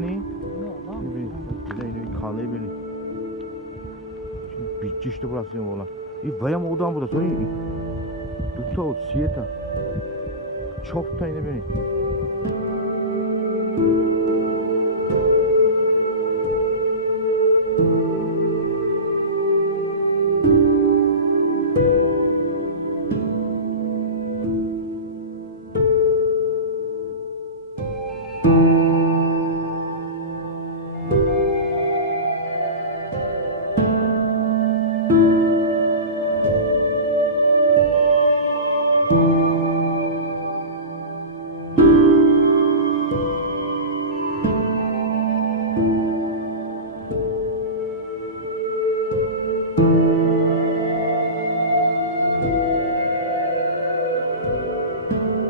میزنی؟ نه میبینی اینو کاله ببینی بیچیشته برسیم بالا این ویم odan burada sonra 2 تا 3 تا 4 تا اینو ببینید